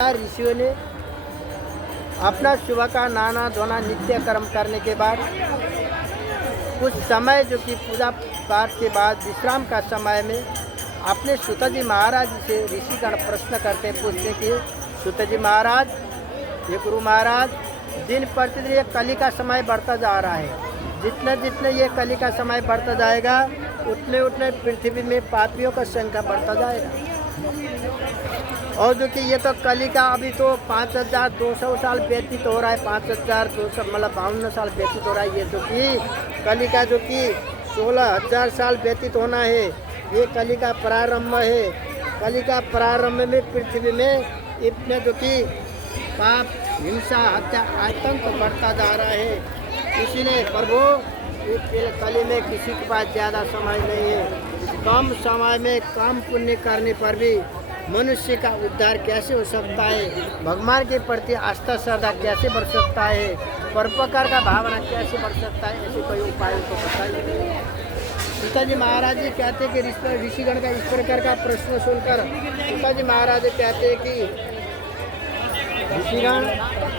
ऋषियों ने अपना सुबह का नहाना धोना नित्य कर्म करने के बाद कुछ समय जो कि पूजा पाठ के बाद विश्राम का समय में अपने सूत जी महाराज से ऋषिगण प्रश्न करते पूछते कि सूत जी महाराज, ये गुरु महाराज, दिन प्रतिदिन ये कली का समय बढ़ता जा रहा है। जितने जितने ये कली का समय बढ़ता जाएगा उतने उतने पृथ्वी में पापियों का संख्या बढ़ता जाएगा। और जो कि ये तो कली का अभी तो 5200 साल व्यतीत हो रहा है, 5200 मतलब 52 साल व्यतीत हो रहा है। ये जो कि कली का जो कि 16,000 साल व्यतीत होना है, ये कली का प्रारंभ है। कली का प्रारंभ में पृथ्वी में इतने जो कि पाप हिंसा हत्या आतंक बढ़ता जा रहा है। इसीलिए प्रभु इस कली में किसी के पास ज़्यादा समय नहीं है। कम समय में कम पुण्य करने पर भी मनुष्य का उद्धार कैसे हो सकता है, भगवान के प्रति आस्था श्रद्धा कैसे बढ़ सकता है, परोपकार का भावना कैसे बढ़ सकता है, ऐसे कोई उपाय तो बताइए। पिताजी महाराज जी कहते हैं कि ऋषिगण का इस प्रकार का प्रश्न सुनकर पिताजी महाराज जी कहते हैं कि ऋषिगण,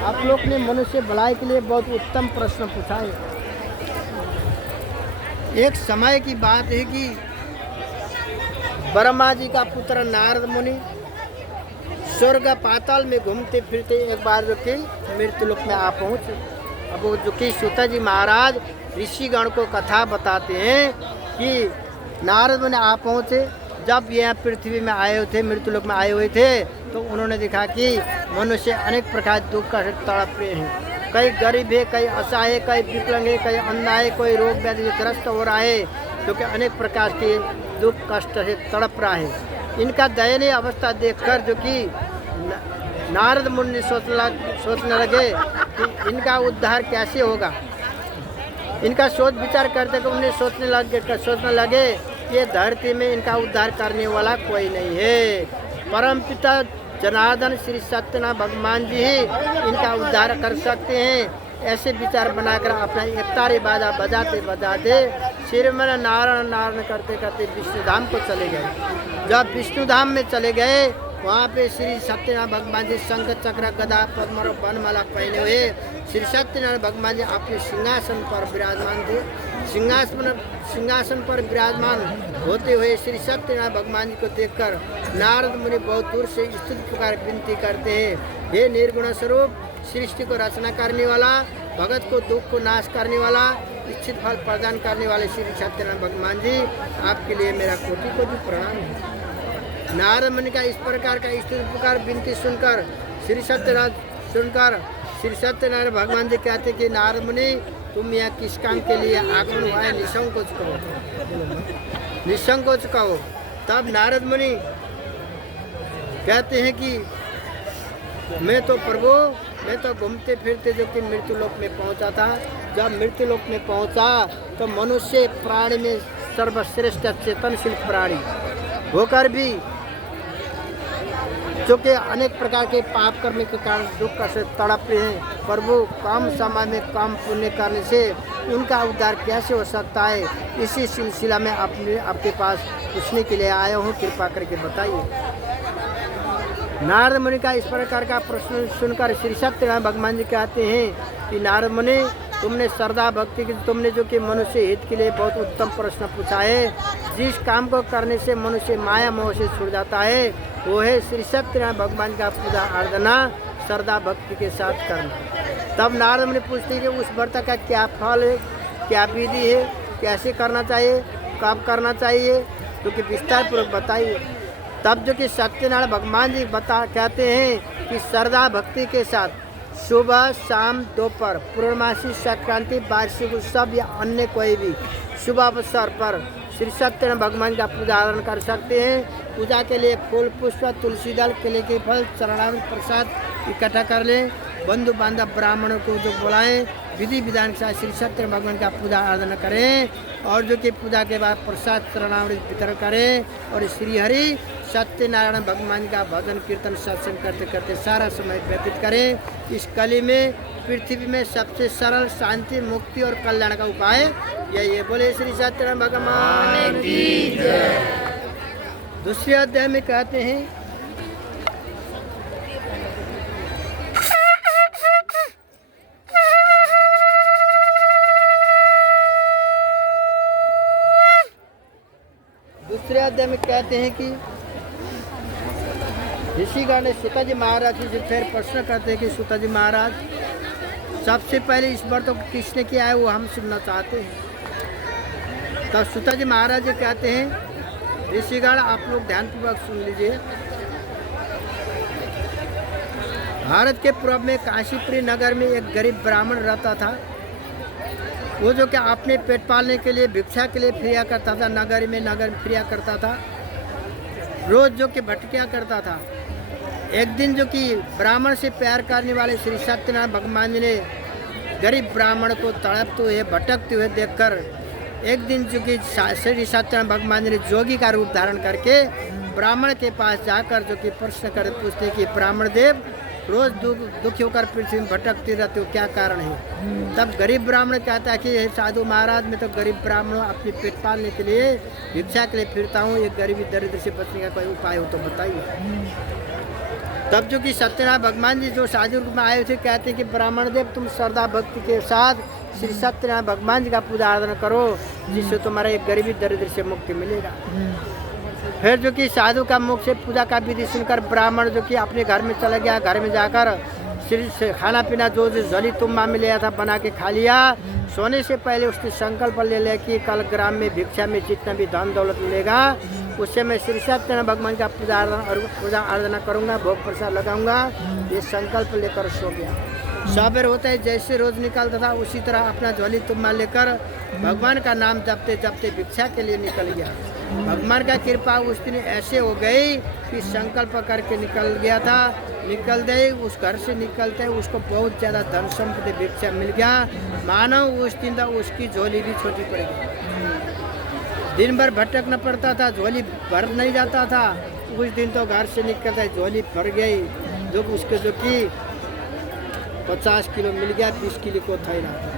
आप लोग ने मनुष्य भलाई के लिए बहुत उत्तम प्रश्न पूछा है। एक समय की बात है कि ब्रह्मा जी का पुत्र नारद मुनि स्वर्ग पाताल में घूमते फिरते एक बार जो कि मृत्युलोक में आ पहुँचे। अब वो जो कि सूत जी महाराज ऋषिगण को कथा बताते हैं कि नारद मुनि आ पहुँचे। जब यह पृथ्वी में आए हुए थे, मृत्युलोक में आए हुए थे, तो उन्होंने देखा कि मनुष्य अनेक प्रकार दुख का तड़प रहे हैं। कई गरीब है, कई असहाय, कई विकलांग है, कई अंधा है, कोई रोग व्याधि से ग्रस्त हो रहा है, क्योंकि अनेक प्रकार के दुख कष्ट से तड़प रहा है। इनका दयनीय अवस्था देखकर जो कि नारद मुनि सोचने लगे कि इनका उद्धार कैसे होगा। इनका सोच विचार करते कि उन्हें सोचने लगे ये धरती में इनका उद्धार करने वाला कोई नहीं है। परमपिता जनार्दन श्री सत्यनारायण भगवान जी ही इनका उद्धार कर सकते हैं। ऐसे विचार बनाकर अपना एकतारी बाजा बजाते बजाते श्रीमन नारायण नारायण करते करते विष्णुधाम को चले गए। जब विष्णुधाम में चले गए, वहाँ पे श्री सत्यनारायण भगवान जी शंख चक्र गदा पद्म और वनमाला पहने हुए श्री सत्यनारायण भगवान जी अपने सिंहासन पर विराजमान थे। सिंहासन पर विराजमान होते हुए श्री सत्यनारायण भगवान जी को देखकर नारद मुनि बहुत दूर से स्तुति प्रकार विनती करते हैं, हे निर्गुण स्वरूप, सृष्टि को रचना करने वाला, भगत को दुख को नाश करने वाला, इच्छित फल प्रदान करने वाले श्री सत्यनारायण भगवान जी, आपके लिए मेरा कोटि कोटि प्रणाम है। नारद मुनि का इस प्रकार का स्तुति प्रकार विनती सुनकर श्री सत्यनारायण भगवान जी कहते कि नारद मुनि, तुम यहाँ किस काम के लिए आगमन हुआ है, निसंकोच कहो, निसंकोच कहो। तब नारद मुनि कहते हैं कि मैं तो घूमते फिरते जो कि मृत्युलोक में पहुंचा था। जब मृत्युलोक में पहुंचा तो मनुष्य प्राणी में सर्वश्रेष्ठ चेतनशील प्राणी होकर भी जो कि अनेक प्रकार के पाप करने के कारण दुख से तड़प रहे हैं। प्रभु, कम समय में कम पुण्य करने से उनका उद्धार कैसे हो सकता है, इसी सिलसिला में आपके पास पूछने के लिए आया हूँ, कृपा करके बताइए। नारद मुनि का इस प्रकार का प्रश्न सुनकर श्री सत्यनारायण भगवान जी कहते हैं कि नारद मुनि, तुमने श्रद्धा भक्ति की, तुमने जो कि मनुष्य हित के लिए बहुत उत्तम प्रश्न पूछा है। जिस काम को करने से मनुष्य माया मोह से छूट जाता है वो है श्री सत्यनारायण भगवान का पूजा आराधना श्रद्धा भक्ति के साथ करना। तब नारद मुनि पूछते हैं कि उस व्रत का क्या फल है, क्या विधि है, कैसे करना चाहिए, कब करना चाहिए, तो कि विस्तार पूर्वक बताइए। तब जो कि सत्यनारायण भगवान जी कहते हैं कि श्रद्धा भक्ति के साथ सुबह शाम दोपहर पूर्णमासी संक्रांति वार्षिक उत्सव या अन्य कोई भी शुभ अवसर पर श्री सत्यनारायण भगवान का पूजा आराधना कर सकते हैं। पूजा के लिए फूल पुष्प तुलसी दल केले के फल चरणामृत प्रसाद इकट्ठा कर लें। बंधु बांधव ब्राह्मणों को जो बुलाएं, विधि विधान के साथ श्री सत्यनारायण भगवान का पूजा आराधना करें और जो कि पूजा के बाद प्रसाद चरणामृत वितरण करें और श्री हरि सत्यनारायण भगवान का भजन कीर्तन सत्संग करते करते सारा समय व्यतीत करें। इस कली में पृथ्वी में सबसे सरल शांति मुक्ति और कल्याण का उपाय यही बोले श्री सत्यनारायण भगवान की जय। दूसरे अध्याय में कहते हैं अध्याय में कहते हैं कि ऋषिगण ने सूता जी महाराज जी से फिर प्रश्न करते हैं कि सूता जी महाराज, सबसे पहले इस बार तो किसने किया है वो हम सुनना चाहते हैं। तब सूता जी महाराज जी कहते हैं, ऋषिगण आप लोग ध्यानपूर्वक सुन लीजिए। भारत के पूर्व में काशीपुरी नगर में एक गरीब ब्राह्मण रहता था। वो जो कि अपने पेट पालने के लिए भिक्षा के लिए फिरिया करता था, नगर में फिरिया करता था, रोज जो कि भटकिया करता था। एक दिन जो कि ब्राह्मण से प्यार करने वाले श्री सत्यनारायण भगवान जी ने गरीब ब्राह्मण को तड़पते हुए भटकते हुए देखकर एक दिन जो कि श्री सत्यनारायण भगवान जी ने जोगी का रूप धारण करके ब्राह्मण के पास जाकर जो कि प्रश्न कर पूछते कि ब्राह्मण देव, रोज दुखी होकर पृथ्वी में भटकते रहते हो, क्या कारण है? तब गरीब ब्राह्मण कहता है कि हे साधु महाराज, मैं तो गरीब ब्राह्मण अपने पेट पालने के लिए भिक्षा के लिए फिरता हूँ, ये गरीबी दरिद्र से बचने का कोई उपाय हो तो बताइए। तब जो कि सत्यनारायण भगवान जी जो साधु रूप में आए थे कहते हैं कि ब्राह्मण देव, तुम श्रद्धा भक्ति के साथ श्री सत्यनारायण भगवान जी का पूजा आराधना करो, जिससे तुम्हारा एक गरीबी दरिद्र से मुक्ति मिलेगा। फिर जो कि साधु का मुख से पूजा का विधि सुनकर ब्राह्मण जो कि अपने घर में चला गया। घर में जाकर श्री खाना पीना जो जली तुम्बा में लिया था बना के खा लिया। सोने से पहले उसने संकल्प ले लिया कि कल ग्राम में भिक्षा में जितना भी धन दौलत मिलेगा उससे मैं श्री सत्यनारायण भगवान का पूजा आराधना करूँगा, भोग प्रसाद लगाऊंगा। ये संकल्प लेकर सो गया। सवेर होता है जैसे रोज निकलता था उसी तरह अपना झोली तुम्बा लेकर भगवान का नाम जपते जपते भिक्षा के लिए निकल गया। भगवान का कृपा उस दिन ऐसे हो गई कि संकल्प करके निकल गया था। निकल गए, उस घर से निकलते उसको बहुत ज़्यादा धन संपत्ति भिक्षा मिल गया। मानो उस दिन तो उसकी झोली भी छोटी पड़ गई। दिन भर भटकना पड़ता था, झोली भर नहीं जाता था। उस दिन तो घर से निकलता झोली भर गई, जो उसके जो कि 50 किलो मिल गया, 20 किलो को था ही रहा।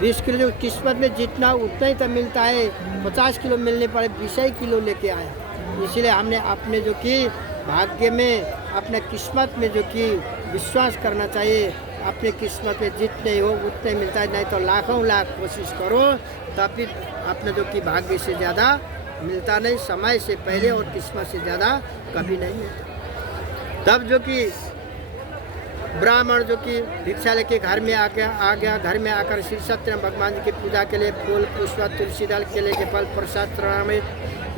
20 किलो जो किस्मत में जितना उतना ही तो मिलता है, 50 किलो मिलने पर 20 किलो लेके आया। इसलिए हमने अपने जो कि भाग्य में, अपने किस्मत में जो कि विश्वास करना चाहिए। अपने किस्मत में जितने हो उतने मिलता है, नहीं तो लाखों लाख कोशिश करो तब भी अपने जो कि भाग्य से ज़्यादा मिलता नहीं, समय से पहले और किस्मत से ज़्यादा कभी नहीं मिलता। तब जो कि ब्राह्मण जो कि भिक्षा लेके घर में आ गया। घर में आकर श्री सत्यनारायण भगवान जी की पूजा के लिए फूल पुष्प तुलसी दल केले के फल प्रसाद में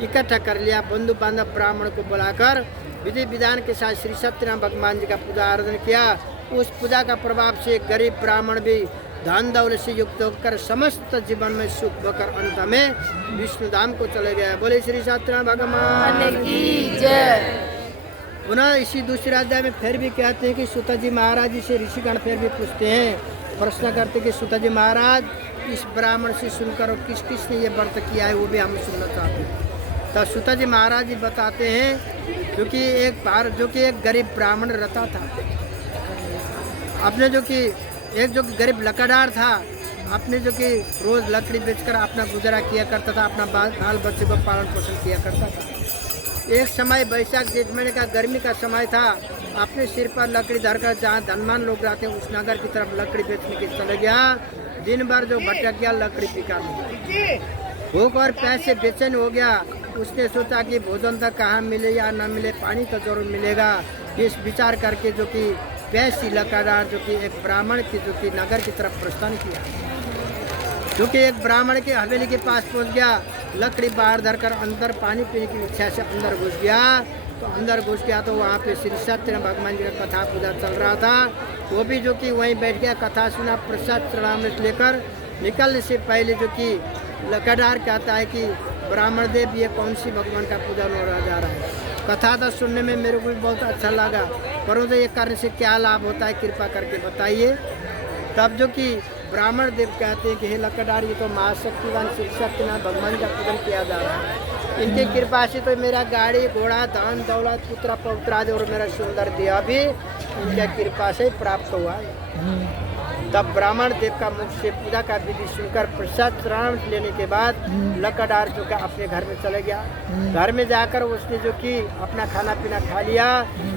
इकट्ठा कर लिया। बंधु बांधव ब्राह्मण को बुलाकर विधि विधान के साथ श्री सत्यनारायण भगवान जी का पूजा आराधना किया। उस पूजा का प्रभाव से गरीब ब्राह्मण भी धन दौलत से युक्त होकर समस्त जीवन में सुख होकर अंत में विष्णु धाम को चले गए। बोले श्री सत्यनारायण भगवान की जय। पुनः इसी दूसरे अध्याय में फिर भी कहते हैं कि सूता जी महाराज जी से ऋषिगण फिर भी पूछते हैं, प्रश्न करते कि सूता जी महाराज, इस ब्राह्मण से सुनकर और किस किस ने ये व्रत किया है वो भी हम सुनना चाहते हैं। तो सूता जी महाराज जी बताते हैं क्योंकि एक गरीब ब्राह्मण रहता था। अपने जो कि एक जो गरीब लकड़हार था, अपने जो कि रोज़ लकड़ी बेचकर अपना गुजारा किया करता था, अपना बाल बच्चे को पालन पोषण किया करता था। एक समय बैसाख जेठ महीने का गर्मी का समय था। अपने सिर पर लकड़ी धरकर जहाँ धनवान लोग रहते हैं उस नगर की तरफ लकड़ी बेचने के चले गया। दिन भर जो भटक गया लकड़ी पिका में, भूख और प्यास से बेचैन हो गया। उसने सोचा कि भोजन तक कहाँ मिले या न मिले, पानी तो जरूर मिलेगा। इस विचार करके जो कि प्यासी लकड़हार जो कि एक ब्राह्मण की जो कि नगर की तरफ प्रस्थान किया। जो कि एक ब्राह्मण के हवेली के पास पहुंच गया। लकड़ी बाहर धरकर अंदर पानी पीने की इच्छा से अंदर घुस गया। तो वहाँ पे श्री सत्यनारायण भगवान जी का कथा पूजा चल रहा था। वो भी जो कि वहीं बैठ गया, कथा सुना। प्रसाद चढ़ामृत लेकर निकलने से पहले जो कि लकड़हार कहता है कि ब्राह्मण देव, ये कौन सी भगवान का पूजा हो जा रहा है? कथा तो सुनने में मेरे को भी बहुत अच्छा लगा, परंतु ये करने से क्या लाभ होता है, कृपा करके बताइए। तब जो कि ब्राह्मण देव कहते हैं कि हे लकड़हार, ये तो महाशक्तिवान श्री सत्यनारायण भगवान का पूजन किया जा रहा है। इनकी कृपा से तो मेरा गाड़ी घोड़ा धन दौलत पुत्र पौत्र आदि और मेरा सुंदर देह भी इनकी कृपा से प्राप्त हुआ है। तब ब्राह्मण देव का मुख से पूजा का विधि सुनकर प्रसाद ग्रहण लेने के बाद लकड़हार जो का अपने घर में चले गया। घर में जाकर उसने जो कि अपना खाना पीना खा लिया।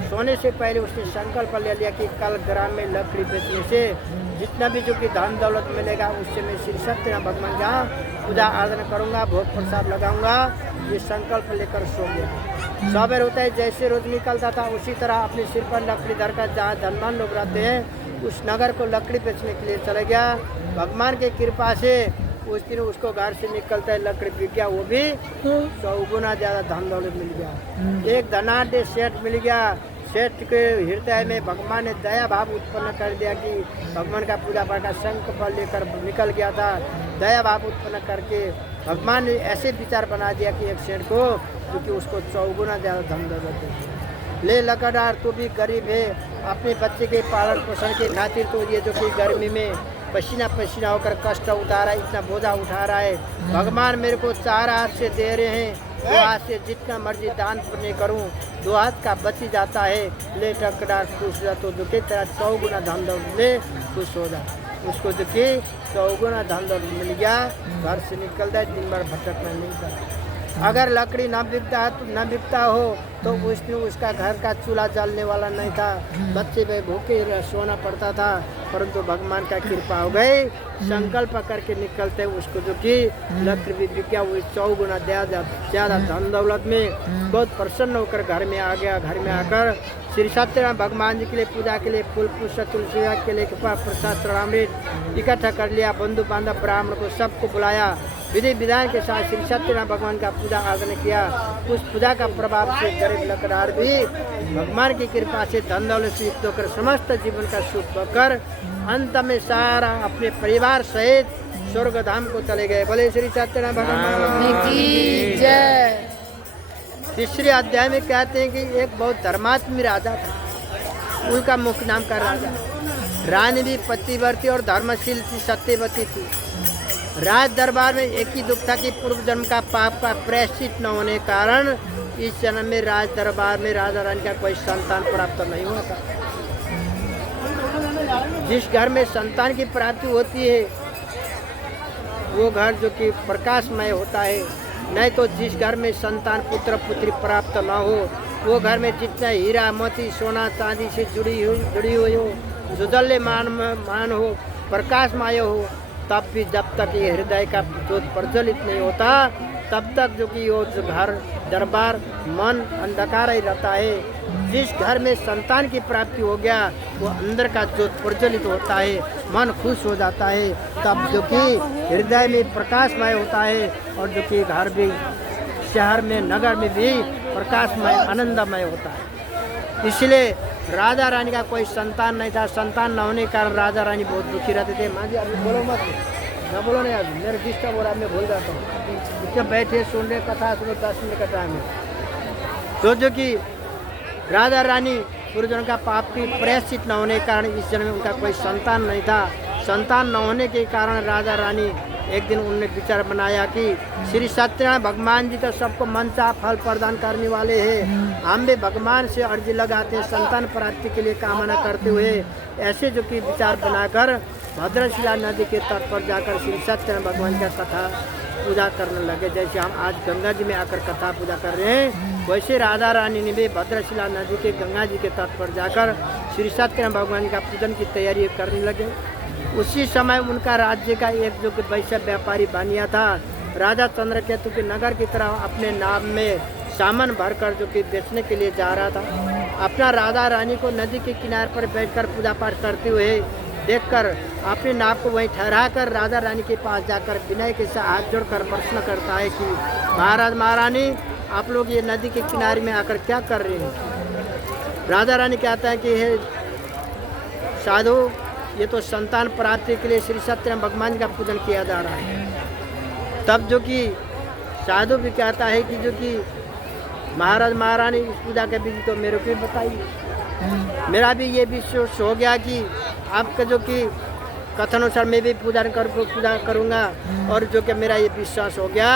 सोने से पहले उसने संकल्प ले लिया कि कल ग्राम में लकड़ी बेचने से जितना भी जो कि धन दौलत मिलेगा उससे मैं श्री सत्यनारायण भगवान का पूजा आराधना करूँगा, भोग प्रसाद लगाऊंगा। ये संकल्प लेकर सो गया। सवेर होता है जैसे रोज निकलता था उसी तरह अपने सिर पर लकड़ी धरकर जहाँ धनवान लोग रहते हैं उस नगर को लकड़ी बेचने के लिए चला गया। भगवान की कृपा से उस दिन उसको घर से निकलता है लकड़ी बिक गया, वो भी 100 गुना ज़्यादा धन दौलत मिल गया। एक धनाढ़ सेठ मिल गया। सेठ के हृदय में भगवान ने दया भाव उत्पन्न कर दिया कि भगवान का पूजा पाठ का संकल्प लेकर निकल गया था। दया भाव उत्पन्न करके भगवान ने ऐसे विचार बना दिया कि एक सेठ को जो कि उसको 100 गुना ज़्यादा धन दौलत दे। ले लकड़हार तू भी गरीब है, अपने बच्चे के पालन पोषण के खातिर तो ये जो कि गर्मी में पसीना पसीना होकर कष्ट उठा रहा है, इतना बोझा उठा रहा है। भगवान मेरे को 4 हाथ से दे रहे हैं, 2 हाथ से जितना मर्जी दान पुण्य करूं, 2 हाथ का बच ही जाता है। ले टकड़ा खुश जा तो दुखे तेरा 100 गुना धन दौलत ले खुश हो जा। उसको दुखे 100 गुना धन दौलत मिल गया। घर से निकलता है, दिन भर भटकना नहीं करता। अगर लकड़ी न बिकता हो तो उस दिन उसका घर का चूल्हा जलने वाला नहीं था, बच्चे में भूखे सोना पड़ता था। परंतु भगवान का कृपा हो गई, संकल्प करके निकलते उसको जो कि लकड़ी भी बिक गया, वो 100 गुना ज़्यादा धन दौलत में बहुत प्रसन्न होकर घर में आ गया। घर में आकर श्री सत्यनारायण भगवान जी के लिए पूजा के लिए फूल पुष्प तुलसी के लिए प्रसाद चरणामृत इकट्ठा कर लिया। बंधु बांधव ब्राह्मण को सबको बुलाया, विधि विधान के साथ श्री सत्यनारायण भगवान का पूजा आराधना किया। उस पूजा का प्रभाव से गरीब लकड़हार भी भगवान की कृपा से धन दौलत से युक्त होकर समस्त जीवन का सुख पाकर अंत में सारा अपने परिवार सहित स्वर्ग धाम को चले गए। बोले श्री सत्यनारायण भगवान की जय। तीसरे अध्याय में कहते हैं कि एक बहुत धर्मात्मी राजा था, उनका मुख्य नाम का राजा। रानी भी पतिव्रती और धर्मशील थी, सत्यवती थी। राज दरबार में एक ही दुख था कि पूर्व जन्म का पाप का प्रायश्चित न होने कारण इस जन्म में राज दरबार में राजा रानी का कोई संतान प्राप्त नहीं हुआ था। जिस घर में संतान की प्राप्ति होती है वो घर जो कि प्रकाशमय होता है, नहीं तो जिस घर में संतान पुत्र पुत्री प्राप्त न हो वो घर में जितना हीरा मोती सोना चांदी से जुड़ी हुई हो, जुदल्य मान हो, प्रकाशमय हो, तब भी जब तक ये हृदय का जोत प्रज्वलित नहीं होता तब तक जो कि वो घर दरबार मन अंधकार ही रहता है। जिस घर में संतान की प्राप्ति हो गया वो अंदर का जोत प्रज्वलित होता है, मन खुश हो जाता है, तब जो कि हृदय में प्रकाशमय होता है और जो कि घर भी शहर में नगर में भी प्रकाशमय आनंदमय होता है। इसलिए राजा रानी का कोई संतान नहीं था। संतान न होने के कारण राजा रानी बहुत दुखी रहते थे। माँ जी अभी बोलो मत, ना बोलो नहीं, अभी मेरे डिस्टर्ब हो रहा है, मैं भूल जाता हूँ। इतने बैठे सुन रहे कथा, सुनो 10 मिनट का टाइम है। तो जो कि राजा रानी पूर्वजन्म का पाप की प्रायश्चित न होने के कारण इस जन्म में उनका कोई संतान नहीं था। संतान न होने के कारण राजा रानी एक दिन उन्होंने विचार बनाया कि श्री सत्यनारायण भगवान जी तो सबको मनचाहा फल प्रदान करने वाले हैं, हम भी भगवान से अर्जी लगाते हैं संतान प्राप्ति के लिए कामना करते हुए। ऐसे जो कि विचार बनाकर भद्रशिला नदी के तट पर जाकर श्री सत्यनारायण भगवान का कथा पूजा करने लगे। जैसे हम आज गंगा जी में आकर कथा पूजा कर रहे हैं, वैसे राधा रानी ने भी भद्रशिला नदी के गंगा जी के तट पर जाकर श्री सत्यनारायण भगवान का पूजन की तैयारी करने लगे। उसी समय उनका राज्य का एक जो कि वैश्य व्यापारी बनिया था, राजा चंद्रकेतु के नगर की तरफ अपने नाव में सामान भरकर जो कि बेचने के लिए जा रहा था। अपना राधा रानी को नदी के किनारे पर बैठकर पूजा पाठ करते हुए देखकर अपने नाव को वहीं ठहरा कर राधा रानी के पास जाकर विनय के साथ हाथ जोड़कर प्रश्न करता है कि महाराज महारानी आप लोग ये नदी के किनारे में आकर क्या कर रहे हैं। राधा रानी कहता है कि हे साधु, ये तो संतान प्राप्ति के लिए श्री सत्यनारायण भगवान जी का पूजन किया जा रहा है। तब जो कि साधु भी कहता है कि जो कि महाराज महारानी इस पूजा के विधि तो मेरे को भी बताइए। मेरा भी ये विश्वास हो गया कि आपका जो कि कथनानुसार मैं भी पूजा करूँगा और जो कि मेरा ये विश्वास हो गया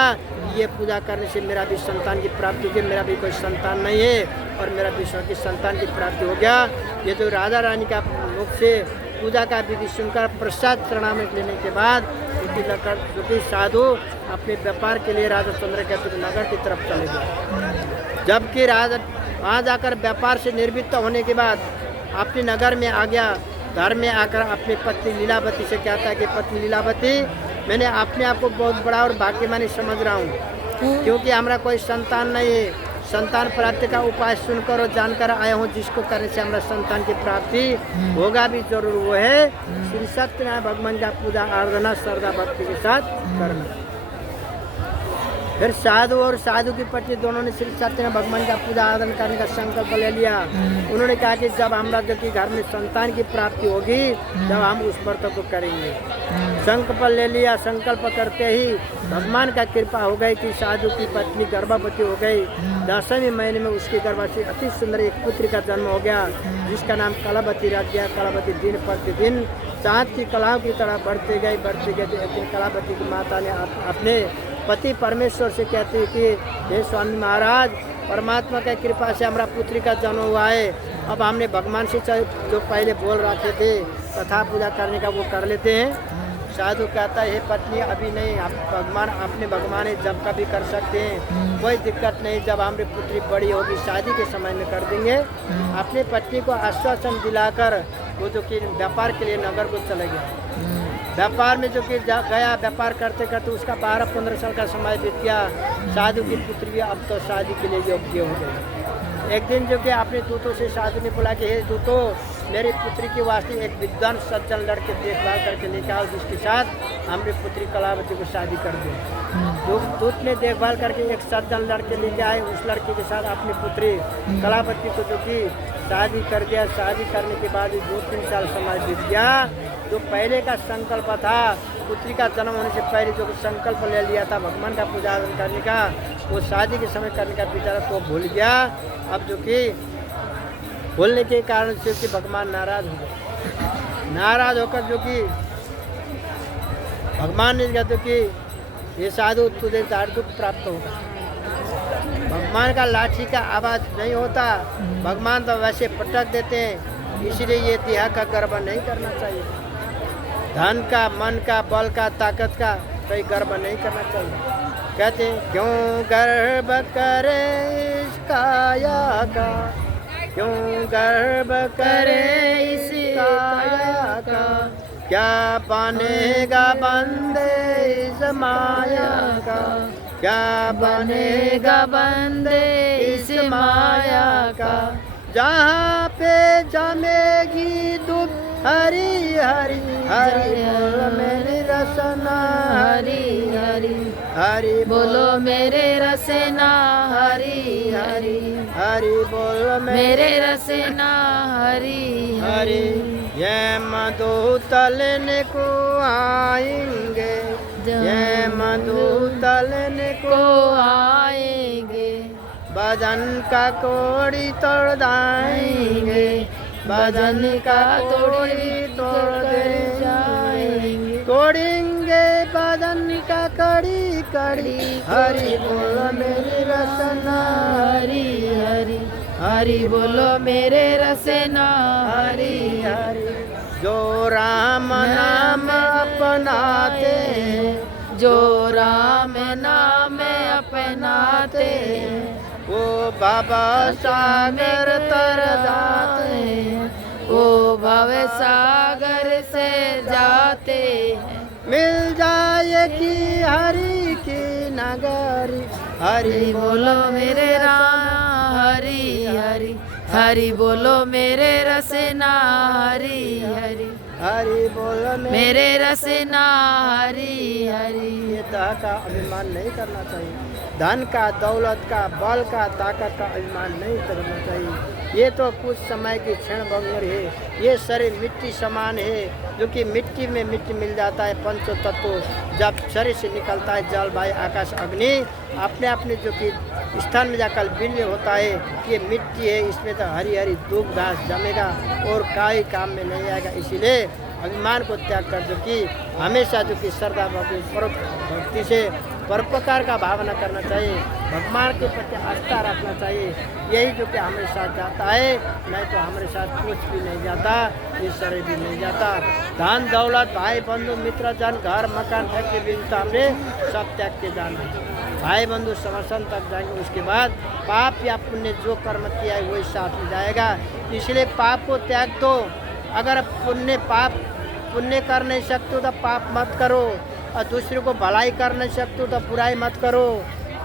ये पूजा करने से मेरा भी संतान की प्राप्ति होगी। मेरा भी कोई संतान नहीं है और मेरा विश्वास की संतान की प्राप्ति हो गया। ये जो राधा रानी का मुख से पूजा का विधि सुनकर प्रसाद चरणामृत लेने के बाद जो कि साधु अपने व्यापार के लिए राजा चंद्रकेतु नगर की तरफ चले गए। जबकि राजा वहाँ जाकर व्यापार से निर्वृत्त होने के बाद अपने नगर में आ गया। घर में आकर अपनी पत्नी लीलावती से कहता है कि पत्नी लीलावती, मैंने अपने आप को बहुत बड़ा और भाग्यमानी समझ रहा हूँ क्योंकि हमारा कोई संतान नहीं है। संतान प्राप्ति का उपाय सुनकर और जानकर आया हूँ, जिसको करने से हमारा संतान की प्राप्ति होगा भी जरूर, वो है श्री सत्यनारायण भगवान का पूजा आराधना श्रद्धा भक्ति के साथ करना। फिर साधु और साधु की पत्नी दोनों ने श्री सत्यनारायण भगवान का पूजा आराधना करने का संकल्प ले लिया। उन्होंने कहा कि जब हमारा जो कि घर में संतान की प्राप्ति होगी तब हम उस व्रत को करेंगे। संकल्प ले लिया। संकल्प करते ही भगवान का कृपा हो गई कि साधु की पत्नी गर्भवती हो गई। 10वें महीने में उसके गर्भ से अति सुंदर एक पुत्र का जन्म हो गया, जिसका नाम कलावती रख गया। कलावती दिन प्रतिदिन चाँद की कलाओं की तरह बढ़ते गए। एक दिन कलावती की माता ने अपने पति परमेश्वर से कहती है कि हे स्वामी महाराज, परमात्मा की कृपा से हमारा पुत्री का जन्म हुआ है। अब हमने भगवान से जो पहले बोल रखे थे कथा पूजा करने का वो कर लेते हैं। साधु कहता है, हे पत्नी अभी नहीं, आप भगवान अपने भगवान है, जब कभी कर सकते हैं, कोई दिक्कत नहीं। जब हमारी पुत्री बड़ी होगी शादी के समय में कर देंगे। अपनी पत्नी को आश्वासन दिलाकर वो जो कि व्यापार के लिए नगर को चले गया। व्यापार में जो कि गया, व्यापार करते करते उसका 12-15 साल का समय बीत गया। साधु की पुत्री अब तो शादी के लिए योग्य हो गई। एक दिन जो कि अपने दूतों से साधु ने बोला कि हे दूतों, मेरी पुत्री के वास्ते एक विद्वान सज्जन लड़के देखभाल करके लेकर आओ, जिसके साथ हमारी पुत्री कलावती को शादी कर दो। दूत ने देखभाल करके एक सज्जन लड़के लेके आए। उस लड़के के साथ अपनी पुत्री कलावती को जो कि शादी कर दिया। शादी करने के बाद 2-3 साल समय बीत गया। जो पहले का संकल्प था, पुत्री का जन्म होने से पहले जो संकल्प ले लिया था भगवान का पूजा करने का, वो शादी के समय करने का बेचारा तो भूल गया। अब जो कि भूलने के कारण से कि भगवान नाराज हो गए। नाराज होकर जो कि भगवान ने कहा कि ये साधु तुझे दुख प्राप्त होगा। भगवान का लाठी का आवाज़ नहीं होता, भगवान तो वैसे पटक देते हैं, इसलिए ये देह का गर्व नहीं करना चाहिए। धन का, मन का, बल का, ताकत का कोई गर्व नहीं करना चाहिए। कहते हैं क्यों गर्व करे इस काया का, क्यों गर्व करे इस काया का, क्या बनेगा बंदे इस माया का, क्या बनेगा बंदे इस माया का। जहाँ पे जमेगी दुख हरी हरी हरी बोलो मेरी रसना, हरी हरी हरी बोलो मेरे रसना, हरी हरी हरी बोलो मेरे रसना, हरी हरी। ये मधु तलने को आएंगे, ये मधु तलने को आएंगे, भजन का कोड़ी तोड़ दाएंगे, भजन का कोड़ी तोड़ जाएंगे, तोड़ेंगे भजन का कड़ी कड़ी। हरि बोलो मेरी रसना, हरी हरी हरि बोलो मेरे रसना, हरी हरी। जो राम नाम अपनाते हैं, जो राम नाम अपनाते हैं, वो बाबा सागर तर जाते हैं, वो भव सागर से जाते हैं। मिल जाएगी हरि की नगरी, हरि बोलो मेरे राम, हरि हरि हरि बोलो मेरे रसना, हरि हरि हरि बोलो मेरे रसना, हरि हरि। ये तरह का अभिमान नहीं करना चाहिए। धन का, दौलत का, बल का, ताकत का अभिमान नहीं करना चाहिए। ये तो कुछ समय की क्षण भंगुर है। ये शरीर मिट्टी समान है, जो कि मिट्टी में मिट्टी मिल जाता है। पंचो तत्व जब शरीर से निकलता है, जल वायु आकाश अग्नि अपने अपने जो कि स्थान में जाकर विलीन होता है। ये मिट्टी है, इसमें तो हरी हरी दूब घास जमेगा और कोई काम में नहीं आएगा। इसीलिए अभिमान को त्याग कर जो कि हमेशा जो कि श्रद्धा भक्ति से परोपकार का भावना करना चाहिए, भगवान के प्रति आस्था रखना चाहिए। यही जो कि हमारे साथ जाता है, नहीं तो हमारे साथ कुछ भी नहीं जाता, ये शरीर भी नहीं जाता। धन दौलत, भाई बंधु मित्र जन, घर मकान फैक्ट्री बिजनेस हमने सब त्याग के जाना। भाई बंधु समर्थन तक जाएंगे, उसके बाद पाप या पुण्य जो कर्म किया है वही साथ में जाएगा। इसलिए पाप को त्याग दो। अगर पुण्य कर नहीं सकते हो तो पाप मत करो, और दूसरे को भलाई कर नहीं सकते हो तो बुराई मत करो।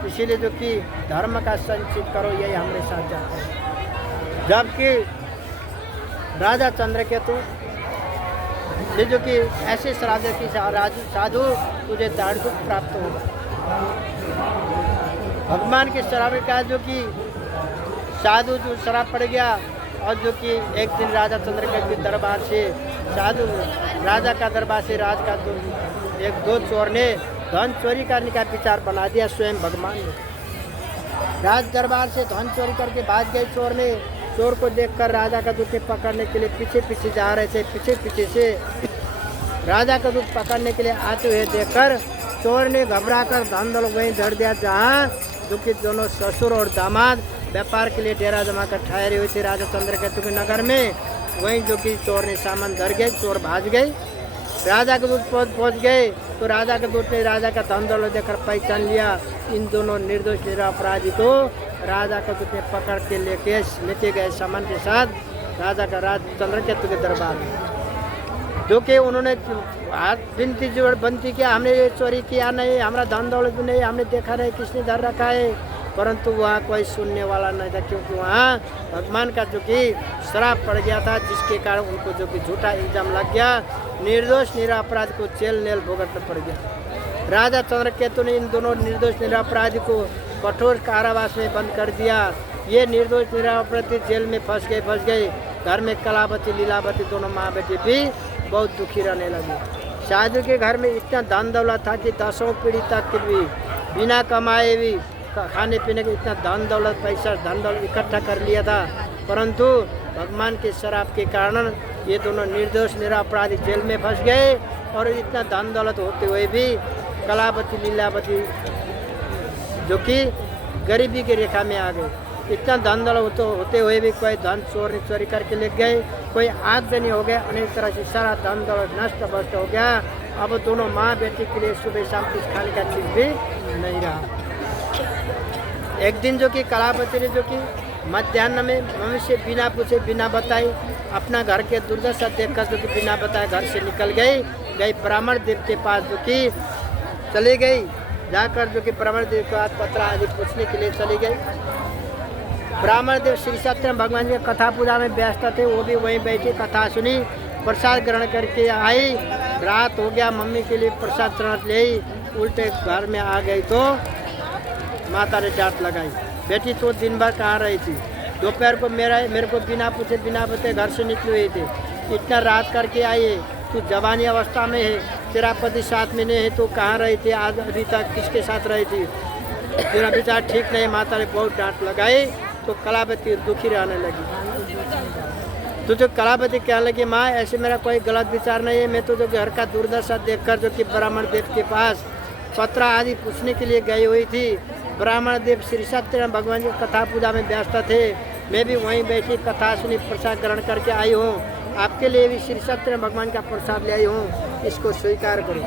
इसीलिए जो कि धर्म का संचित करो, यही हमारे साथ जाते हैं। जबकि राजा चंद्रकेतु ये जो कि ऐसे श्राप दे कि साधु तुझे दाढ़ दुख प्राप्त होगा। भगवान के श्राप का जो कि साधु जो श्राप पड़ गया, और जो कि एक दिन राजा चंद्रकेतु के दरबार से साधु राजा का दरबार से राज का दो चोर ने धन चोरी करने का विचार बना दिया स्वयं भगवान ने। राज दरबार से धन चोरी करके भाग गए चोर ने। चोर को देखकर राजा का दूत पकड़ने के लिए पीछे पीछे जा रहे थे। पीछे से राजा का दूत पकड़ने के लिए आते हुए देखकर चोर ने घबराकर धन दौलत वहीं धर दिया, जहाँ जो कि दोनों ससुर और दामाद व्यापार के लिए डेरा जमा कर ठहरे हुए थे राजा चंद्रकेतु के नगर में। वहीं जो कि चोर ने सामान धर गए, चोर भाग गए। राजा के दूत पहुंच गए तो राजा के दूत ने राजा का धन दौलत देखकर पहचान लिया। इन दोनों निर्दोष निरपराधी को राजा के दूत ने पकड़ के लेके गए सामान के साथ राजा का चंद्रकेतु के दरबार में। जो कि उन्होंने हाथ बनती किया, हमने ये चोरी किया नहीं, हमारा धन दौलत भी नहीं, हमने देखा नहीं किसने धर रखा है। परंतु वहाँ कोई सुनने वाला नहीं था, क्योंकि वहाँ भगवान का जो कि श्राप पड़ गया था, जिसके कारण उनको जो कि झूठा इल्जाम लग गया। निर्दोष निरपराधी को जेल नेल भुगतना पड़ गया। राजा चंद्रकेतु ने इन दोनों निर्दोष निरपराधी को कठोर कारावास में बंद कर दिया। ये निर्दोष निरपराधी जेल में फंस गए। घर में कलावती लीलावती दोनों माँ बेटी भी बहुत दुखी रहने लगी। साधु के घर में इतना धन दौलत था कि 10वीं पीढ़ी तक के भी बिना कमाए भी खाने पीने का इतना धन दौलत इकट्ठा कर लिया था। परंतु भगवान के श्राप के कारण ये दोनों निर्दोष निरपराधी जेल में फंस गए, और इतना धन दौलत होते हुए भी कलावती लीलावती जो कि गरीबी की रेखा में आ गए। इतना धन दौलत होते हुए भी कोई धन चोरी करके ले गए, कोई आगजनी हो गया, अनेक तरह से सारा धन दौलत नष्ट भ्रष्ट हो गया। अब दोनों माँ बेटी के लिए सुबह शाम कुछ खाने का चीज़ भी नहीं रहा। एक दिन जो कि कलावती ने जो कि मध्याह्न में मम्मी से बिना पूछे बिना बताए अपना घर के दुर्दशा देखकर जो कि बिना बताए घर से निकल गई ब्राह्मण देव के पास जो कि चली गई। जाकर जो कि ब्राह्मण देव के पास पत्र आदि पूछने के लिए चली गई। ब्राह्मण देव श्री सत्यनारायण भगवान की कथा पूजा में व्यस्त थे, वो भी वहीं बैठे कथा सुनी, प्रसाद ग्रहण करके आई। रात हो गया, मम्मी के लिए प्रसाद चढ़ा ले उल्टे घर में आ गई तो माता ने डांट लगाई, बेटी तो दिन भर कहाँ रही थी? दोपहर को मेरे को बिना पूछे बिना बताए घर से निकली हुई थी, इतना रात करके आई है, तू जवानी अवस्था में है, तेरा पति साथ में नहीं है, तो कहाँ रही थी? आज अभी तक किसके साथ रही थी? तेरा विचार ठीक नहीं। माता ने बहुत डांट लगाई तो कलावती दुखी रहने लगी। तो जो कलावती कहने लगी, माँ ऐसे मेरा कोई गलत विचार नहीं है, मैं तो जो घर का दुर्दशा देखकर जो कि ब्राह्मण देव के पास पत्र आदि पूछने के लिए गई हुई थी। ब्राह्मण देव श्री सत्यनारायण भगवान की कथा पूजा में व्यस्त थे, मैं भी वहीं बैठी कथा सुनी, प्रसाद ग्रहण करके आई हूँ। आपके लिए भी श्री सत्यनारायण भगवान का प्रसाद ले आई हूँ, इसको स्वीकार करो।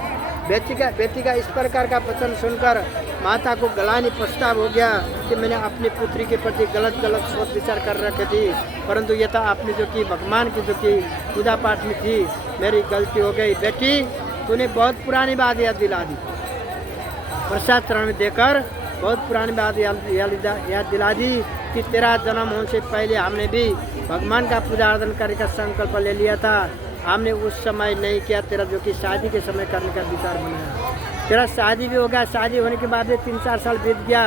बेटी का इस प्रकार का वचन सुनकर माता को गलानी प्रस्ताव हो गया कि मैंने अपनी पुत्री के प्रति गलत सोच विचार कर रखे थी, परंतु ये था आपने जो कि भगवान की जो कि पूजा पाठ में थी, मेरी गलती हो गई। बेटी तूने बहुत पुरानी बात याद दिला दी, प्रसाद चरण में देकर बहुत पुरानी बात याद दिला दी कि तेरा जन्म होने से पहले हमने भी भगवान का पूजा अर्चन करने का संकल्प ले लिया था, हमने उस समय नहीं किया। तेरा जो कि शादी के समय करने का विचार बनाया, तेरा शादी भी हो गया, शादी होने के बाद 3-4 साल बीत गया,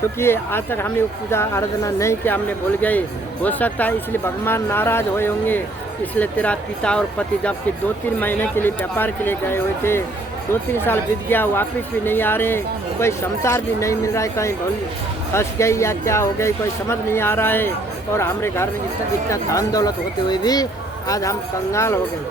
क्योंकि आज तक हमने पूजा आराधना नहीं किया, हमने भूल गए। हो सकता है इसलिए भगवान नाराज हुए होंगे, इसलिए तेरा पिता और पति जबकि 2-3 महीने के लिए व्यापार के लिए गए हुए थे, 2-3 साल बीत गया, वापस भी नहीं आ रहे, कोई समाचार भी नहीं मिल रहा है, कहीं भूल फंस गई या क्या हो गई कोई समझ नहीं आ रहा है। और हमारे घर में इतना धन दौलत होते हुए भी आज हम कंगाल हो गए।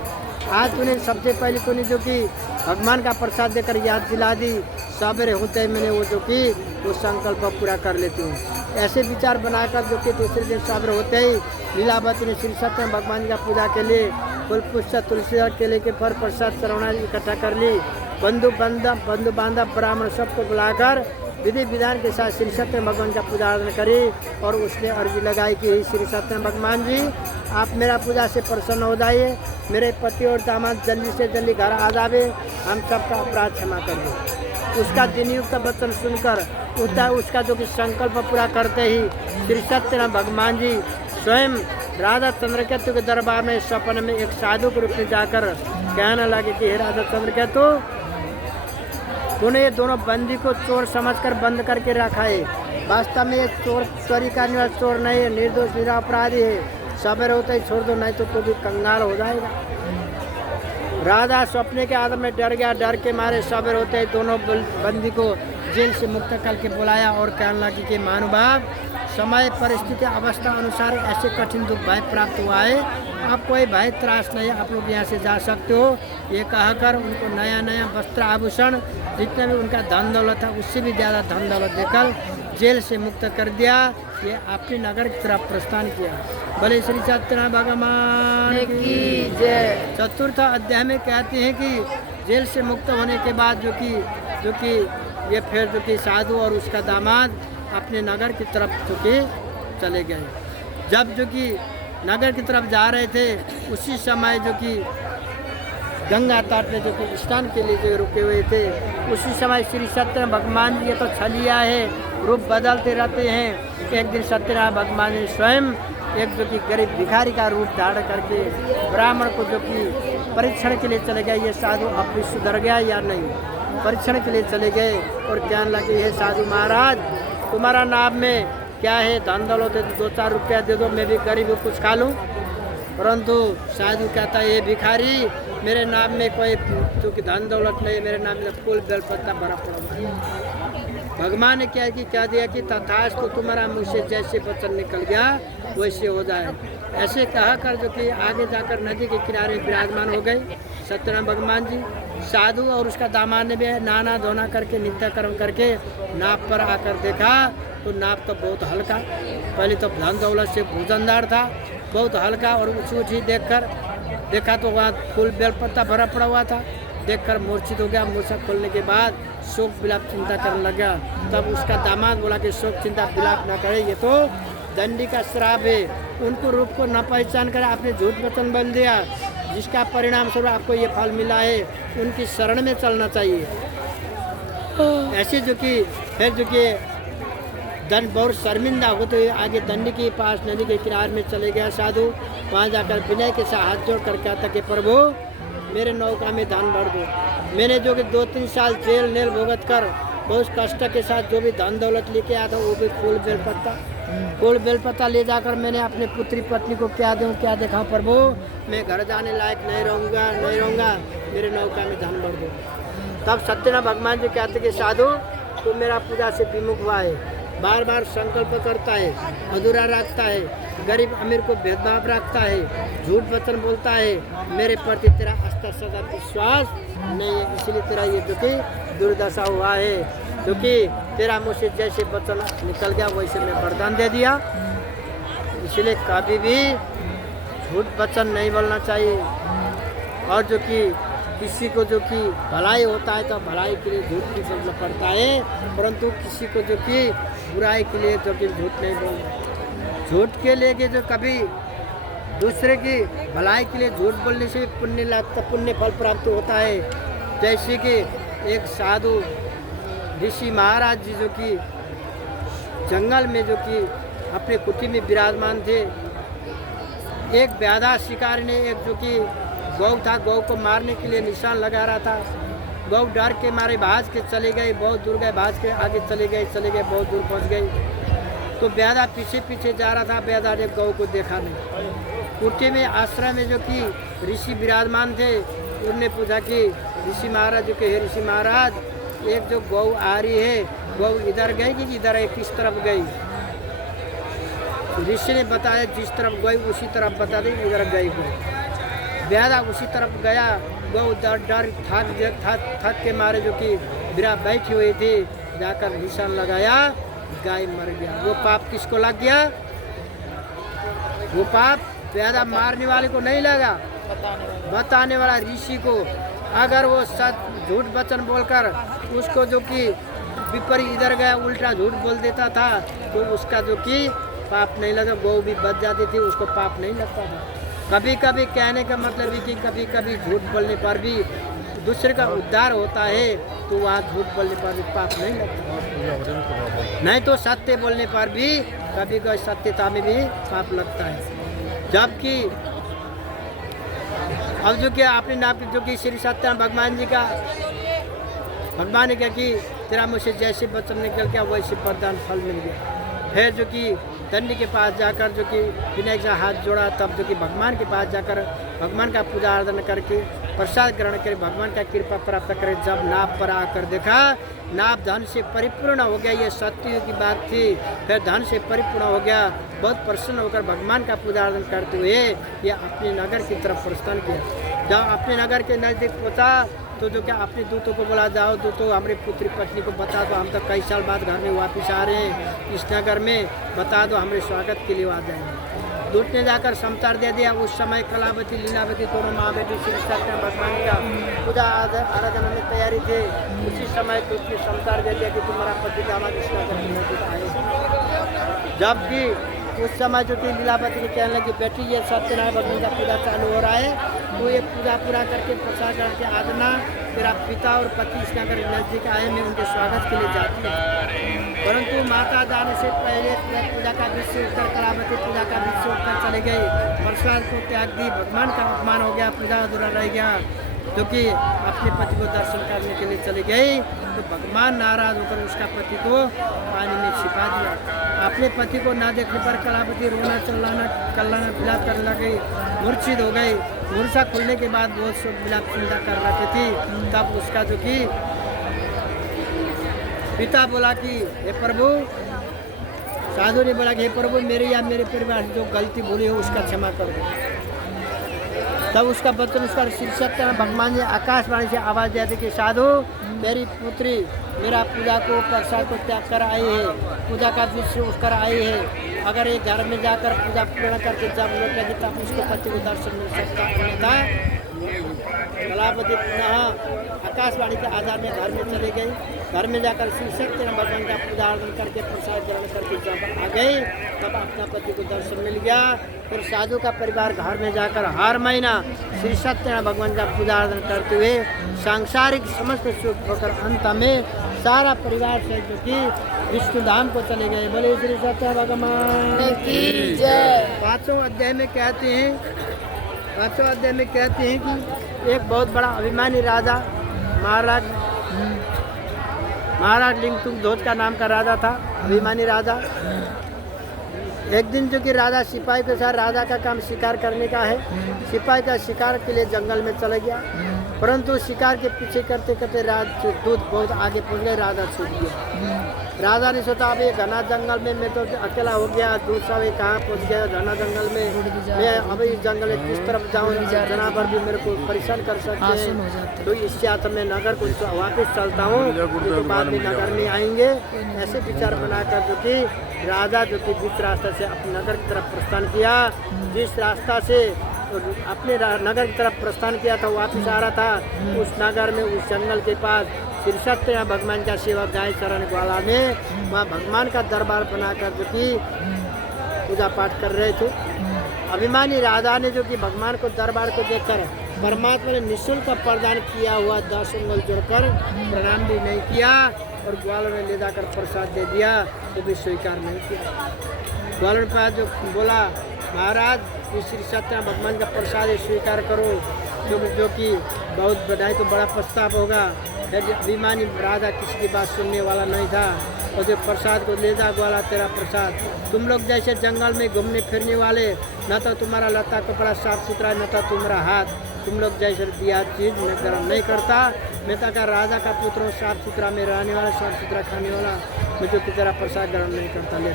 आज तूने सबसे पहले तूने जो कि भगवान का प्रसाद देकर याद दिला दी, सवेरे होते ही मैंने वो जो कि वो संकल्प पूरा कर लेती हूँ। ऐसे विचार बनाकर जो कि दूसरे दिन सवेरे होते ही लीलावती ने श्री सत्यनारायण भगवान का पूजा के लिए फूल पुष्प तुलसी केले के फल प्रसाद चढ़ाना इकट्ठा कर ली। बंधु बांधव ब्राह्मण सबको बुलाकर विधि विधान के साथ श्री सत्यनारायण भगवान का पूजा अर्चना करी, और उसने अर्जी लगाई कि श्री सत्यनारायण भगवान जी आप मेरा पूजा से प्रसन्न हो जाइए, मेरे पति और दामाद जल्दी से जल्दी घर आ जावे, हम सबका अपराध क्षमा कर दो। उसका दिनयुक्त वचन सुनकर उसका जो कि संकल्प पूरा करते ही श्री सत्यनारायण भगवान जी स्वयं राजा चंद्रकेतु के दरबार में सपने में एक साधु के रूप में जाकर कहने लगे कि हे राजा चंद्रकेतु, तूने ये दोनों बंदी को चोर समझकर बंद करके रखा है। वास्तव में ये चोरी करने वाला चोर नहीं है, निर्दोष निरपराधी है। सवेरे होते ही छोड़ दो, नहीं तो तू भी कंगाल हो जाएगा। राजा सपने के आदम में डर गया। डर के मारे सवेरे होते ही दोनों बंदी को जेल से मुक्त करके बुलाया और कहने लगे कि महानुभाव, समय परिस्थिति अवस्था अनुसार ऐसे कठिन दुख भय प्राप्त हुआ है, अब कोई भय त्रास नहीं, आप लोग यहाँ से जा सकते हो। ये कहकर उनको नया नया वस्त्र आभूषण जितने भी उनका धन दौलत था उससे भी ज़्यादा धन दौलत देकर जेल से मुक्त कर दिया। ये अपने नगर की तरफ प्रस्थान किया। भले श्री सत्यनारायण भगवान की जय। चतुर्थ अध्याय में कहते हैं कि जेल से मुक्त होने के बाद जो कि ये फिर जो कि साधु और उसका दामाद अपने नगर की तरफ जो कि चले गए। जब जो कि नगर की तरफ जा रहे थे उसी समय जो कि गंगा तट में जो कि स्नान के लिए जो रुके हुए थे, उसी समय श्री सत्यनारायण भगवान जी, ये तो छलिया है, रूप बदलते रहते हैं। एक दिन सत्यनारायण भगवान जी स्वयं एक जो कि गरीब भिखारी का रूप धारण करके ब्राह्मण को जो कि परीक्षण के लिए चले गए, ये साधु अब भी सुधर गया या नहीं। परीक्षण के लिए चले गए और कहने लगे, हे साधु महाराज, तुम्हारा नाम में क्या है, धन दौलत है, 2-4 रुपया दे दो, मैं भी गरीब हूँ, कुछ खा लूँ। परंतु साधु कहता है, ये भिखारी, मेरे नाम में कोई जो कि धन दौलत नहीं, मेरे नाम में फूल बेलपत्ता भरा पड़ा है। भगवान ने क्या दिया कि तथास्तु, तो तुम्हारा मुँह से जैसे वचन निकल गया वैसे हो जाए। ऐसे कहा कर जो कि आगे जाकर नदी के किनारे विराजमान हो गए सत्यनारायण भगवान जी। साधु और उसका दामाद ने भी नहाना धोना करके नित्य कर्म करके नाव पर आकर देखा तो नाव तो बहुत हल्का, पहले तो धन दौलत से भूजनदार था, बहुत हल्का और ऊँची ऊँची देखा तो वहाँ फूल बेलपत्ता भरा पड़ा हुआ था। देखकर मूर्छित हो गया। मूर्छा खोलने के बाद शोक विलाप चिंता करने लगा। तब उसका दामाद बोला कि शोक चिंता विलाप न करे, ये तो दंडी का श्राप है। उनको रूप को न पहचान कर आपने झूठ वचन बोल दिया, जिसका परिणाम स्वरूप आपको ये फल मिला है। उनकी शरण में चलना चाहिए। ऐसे जो कि फिर जो कि दंड बहुत शर्मिंदा होते हुए आगे दंडी के पास नदी के किनारे में चले गया साधु। वहाँ जाकर विनय के साथ हाथ जोड़ कर कहता कि प्रभु, मेरे नौका में धन भर दो। मैंने जो कि 2-3 साल जेल भुगत कर बहुत कष्ट के साथ जो भी धन दौलत लेके आया था, वो भी फूल बेलपत्ता ले जाकर मैंने अपने पुत्री पत्नी को क्या दूँ, क्या दिखाऊँ प्रभु, मैं घर जाने लायक नहीं रहूँगा, मेरे नौका में धन भर दो। तब सत्यनारायण भगवान जी कहते कि साधु, तो मेरा पूजा से विमुख हुआ है, बार बार संकल्प करता है, अधूरा रखता है, गरीब अमीर को भेदभाव रखता है, झूठ वचन बोलता है, मेरे प्रति तेरा अस्तर सदा विश्वास नहीं है, इसलिए तेरा ये जो कि दुर्दशा हुआ है। क्योंकि तेरा मुँह से जैसे वचन निकल गया वैसे मैं वरदान दे दिया। इसलिए कभी भी झूठ वचन नहीं बोलना चाहिए। और जो कि किसी को जो कि भलाई होता है तो भलाई के लिए झूठ नहीं बोलना पड़ता है, परंतु किसी को जो कि बुराई के लिए जो कि झूठ नहीं बोलना। झूठ के लिए कि जो कभी दूसरे की भलाई के लिए झूठ बोलने से पुण्य फल प्राप्त होता है। जैसे कि एक साधु ऋषि महाराज जी जो कि जंगल में जो कि अपने कुटी में विराजमान थे, एक व्याधा शिकारी ने एक जो कि गौ था, गौ को मारने के लिए निशान लगा रहा था। गौ डर के मारे भाज के चले गए, बहुत दूर गए, भाज के आगे चले गए, बहुत दूर पहुंच गए। तो व्याधा पीछे जा रहा था। व्याधा ने गौ को देखा नहीं। कुटी में आश्रम में जो कि ऋषि विराजमान थे, उनने पूछा कि ऋषि महाराज जो कि ऋषि महाराज, एक जो गौ आ रही है, गौ इधर गई कि इधर है, किस तरफ गई? ऋषि ने बताया जिस तरफ गई उसी तरफ बता दी, इधर गई गौ। व्याधा उसी तरफ गया। गौ डर थक के मारे जो कि बिरा बैठी हुई थी, जाकर निशान लगाया, गाय मर गया। वो पाप किसको लग गया? वो पाप व्याधा मारने वाले को नहीं लगा, बताने वाला ऋषि को। अगर वो सच झूठ वचन बोलकर उसको जो कि विपरीत इधर गया, उल्टा झूठ बोल देता था, तो उसका जो कि पाप नहीं लगा। गौ भी बच जाती थी, उसको पाप नहीं लगता था। कभी कभी कहने का मतलब है कि कभी कभी झूठ बोलने पर भी दूसरे का उद्धार होता है तो वहाँ झूठ बोलने पर भी पाप नहीं लगता, नहीं तो सत्य बोलने पर भी कभी कभी सत्यता में भी पाप लगता है। जबकि अब जो कि आपने नाम जो कि श्री सत्यनारायण भगवान जी का भगवान ने कहा कि तेरा मुझसे जैसे वचन निकल गया वैसे वरदान फल मिल गया। फिर जो कि दंडी के पास जाकर जो कि विनय से हाथ जोड़ा, तब जो कि भगवान के पास जाकर भगवान का पूजा आराधना करके प्रसाद ग्रहण कर भगवान का कृपा प्राप्त करे। जब नाव पर आकर देखा नाव धन से परिपूर्ण हो गया, ये सत्य की बात थी। फिर धन से परिपूर्ण हो गया, बहुत प्रसन्न होकर भगवान का पूजा आराधना करते हुए ये अपने नगर की तरफ प्रस्थान किया। जब अपने नगर के नज़दीक पहुँचा तो जो क्या अपने दूतों को बोला, जाओ दूतों हमारे पुत्री पत्नी को बता दो, हम तो कई साल बाद घर में वापस आ रहे हैं, इस नगर में बता दो हमारे स्वागत के लिए आ जाएंगे। दूत ने जाकर समाचार दे दिया। उस समय कलावती लीलावती दोनों माँ बेटी श्री सत्यनारायण भगवान का पूजा आराधना में तैयारी थे। उसी समय दूत ने समाचार दे दिया कि तुम्हारा पति दामाद इस नगर में नजदीक आए। जबकि उस समय जो कि लीलावती ने कहने लगी, बेटी ये सत्यनारायण भगवान का पूजा चालू हो रहा है, तो ये पूजा पूरा करके प्रसाद करके आजना, तेरा पिता और पति इस नगर नजदीक आए, मैं उनके स्वागत के लिए जाती हूँ। परंतु माता जाने से पहले पूजा का विषय उत्तर कलावती पूजा का विषय उत्तर चले गई, प्रसाद को त्याग दी, भगवान का अपमान हो गया, पूजा अधूरा रह गया। जो कि अपने पति को दर्शन करने के लिए चली गई तो भगवान नाराज होकर उसका पति को पानी में छिपा दिया। अपने पति को ना देखने पर कलावती रोना चिल्लाना विलाप करने लगी, मूर्छित हो गई। मूर्छा खुलने के बाद बहुत सब विलाप चिंता कर रही थी। तब उसका जो कि पिता बोला कि हे प्रभु, साधु ने बोला कि हे प्रभु, मेरे या मेरे परिवार जो गलती भूली हो उसका क्षमा कर दो। तब उसका वचन उसका श्री सत्यनारायण भगवान जी आकाशवाणी से आवाज़ दिया थी कि साधु, मेरी पुत्री मेरा पूजा को प्रसाद को त्याग कर आई है, पूजा का विषय उसकर आई है। अगर ये घर में जाकर पूजा पूर्ण करके जब लौटेगी तब उसके पति को दर्शन मिल सकता था। कलावती पुनः आकाशवाणी के आधार में घर में चली गई। घर में जाकर श्री सत्यनारायण भगवान का पूजा अर्चन करके प्रसाद ग्रहण करके जब आ गई तब अपना पति को दर्शन मिल गया। फिर साधु का परिवार घर में जाकर हर महीना श्री सत्यनारायण भगवान का पूजा अर्चन करते हुए सांसारिक समस्त सुख होकर अंत में सारा परिवार से जो कि विष्णु धाम को चले गए। बोले श्री सत्यनारायण भगवान की जय। पांचों अध्याय में कहते हैं कि एक बहुत बड़ा अभिमानी राजा महाराज लिंगतुंग ध्वज का नाम का राजा था, अभिमानी राजा। एक दिन जो कि राजा सिपाही के साथ, राजा का काम शिकार करने का है, सिपाही का शिकार के लिए जंगल में चला गया। परंतु शिकार के पीछे करते करते दूध बहुत आगे पहुंच गए, राजा छूट गया। राजा ने सोचा अब ये घना जंगल में मैं तो अकेला हो गया, दूसरा वे कहाँ पहुंच गया घना जंगल में, मैं अब इस जंगल में किस तरफ जाऊँ, जानवर भी मेरे को परेशान कर सकते हैं। तो इससे आता मैं नगर को वापस चलता हूँ, तो बाद में नगर में आएंगे। ऐसे विचार बनाकर जो कि राजा जो कि जिस रास्ता से अपने नगर की तरफ प्रस्थान किया, जिस रास्ता से अपने नगर की तरफ प्रस्थान किया था वापस आ रहा था, उस नगर में उस जंगल के पास श्री सत्यनारायण भगवान का सेवक गाय चरण ग्वाला में वहाँ भगवान का दरबार बनाकर जो कि पूजा पाठ कर रहे थे। अभिमानी राजा ने जो कि भगवान को दरबार को देखकर परमात्मा ने निःशुल्क प्रदान किया हुआ 10 उंगल जोड़कर प्रणाम भी नहीं किया और ग्वालों ने ले जाकर प्रसाद दे दिया तो भी स्वीकार नहीं किया। ग्वालों ने पास जो बोला, महाराज श्री सत्यनारायण भगवान का प्रसाद स्वीकार करो, जो कि बहुत बधाई तो बड़ा पछतावा होगा। अभिमानी राजा किसी की बात सुनने वाला नहीं था और जो प्रसाद को ले जा ग्वाला तेरा प्रसाद, तुम लोग जैसे जंगल में घूमने फिरने वाले, न तो तुम्हारा लता कपड़ा साफ सुथरा, न तो तुम्हारा हाथ, तुम लोग जैसे दिया चीज़ मैं ग्रहण नहीं करता। मैं तो राजा का पुत्र साफ सुथरा में रहने वाला, साफ सुथरा खाने वाला, मैं जो कि तेरा प्रसाद ग्रहण नहीं करता। ले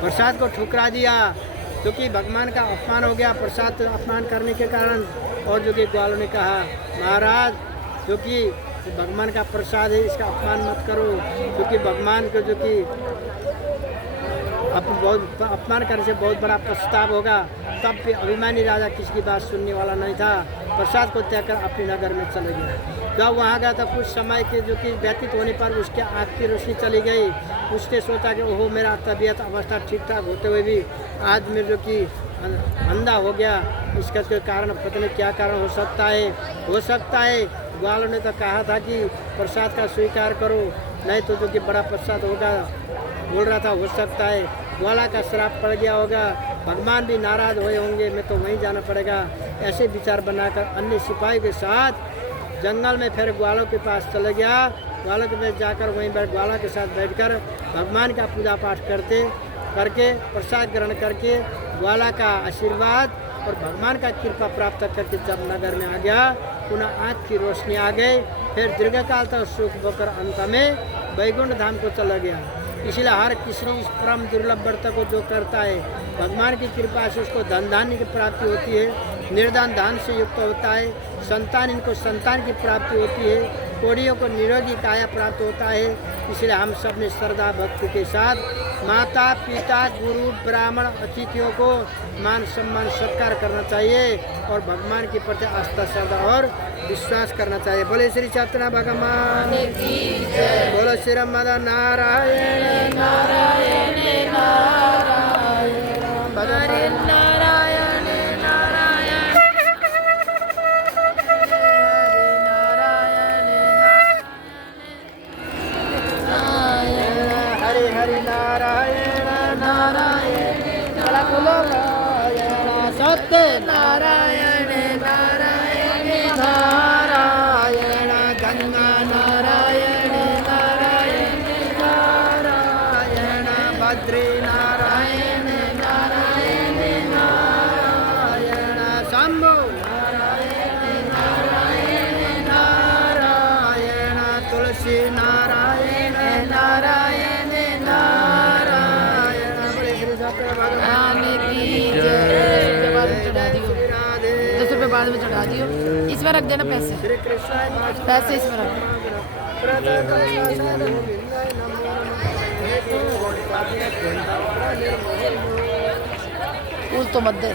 प्रसाद को ठुकरा दिया क्योंकि भगवान का अपमान हो गया प्रसाद अपमान करने के कारण। और जो कि ग्वालों ने कहा, महाराज जो कि भगवान का प्रसाद है इसका अपमान मत करो, क्योंकि भगवान को जो कि बहुत अपमान करने से बहुत बड़ा पछतावा होगा। तब भी अभिमानी राजा किसी की बात सुनने वाला नहीं था, प्रसाद को त्याग कर अपने नगर में चले गए। जब वहाँ गया था कुछ समय के जो कि व्यतीत होने पर उसके आँख की रोशनी चली गई। उसने सोचा कि ओहो मेरा तबीयत अवस्था ठीक ठाक होते हुए भी आज मेरे जो कि अंधा हो गया, इसका कोई कारण पता नहीं क्या कारण हो सकता है। हो सकता है ग्वालों ने तो कहा था कि प्रसाद का स्वीकार करो, नहीं तो जो कि बड़ा प्रसाद होगा बोल रहा था। हो सकता है ग्वाला का श्राप पड़ गया होगा, भगवान भी नाराज हुए होंगे, मैं तो वहीं जाना पड़ेगा। ऐसे विचार बनाकर अन्य सिपाही के साथ जंगल में फिर ग्वालों के पास चले गया। ग्वालों के पास जाकर वहीं ग्वाला के साथ बैठकर भगवान का पूजा पाठ करके प्रसाद ग्रहण करके ग्वाला का आशीर्वाद और भगवान का कृपा प्राप्त करके जब नगर में आ गया, पुनः आँख की रोशनी आ गई। फिर दीर्घकाल तक सुख होकर अंत में वैकुंठ धाम को चला गया। इसलिए हर किसी इस परम दुर्लभ व्रत को जो करता है, भगवान की कृपा से उसको धन धान्य की प्राप्ति होती है, निर्धन धन से युक्त होता है, संतान इनको संतान की प्राप्ति होती है, कोड़ियों को निरोगी काया प्राप्त होता है। इसलिए हम सब ने श्रद्धा भक्ति के साथ माता पिता गुरु ब्राह्मण अतिथियों को मान सम्मान सत्कार करना चाहिए और भगवान के प्रति आस्था श्रद्धा और विश्वास करना चाहिए। बोले श्री चैतन्य भगवान की जय, बोलो श्री रामदास नारायण नारायण नारायण नारायण नारायण नारायण हरे हरे नारायण नारायण सत्य नारायण नारायण नारायण गंगा नारायण नारायण नारायण भद्री नारायण नारायण नारायण शंभु नारायण नारायण नारायण तुलसी नारायण नारायण नारायण भगवान की जय। ₹10 बाद में चढ़ा दियो, इसमें रख देना पैसे, श्री कृष्ण पैसे इसमें रख फूल तो मत दे।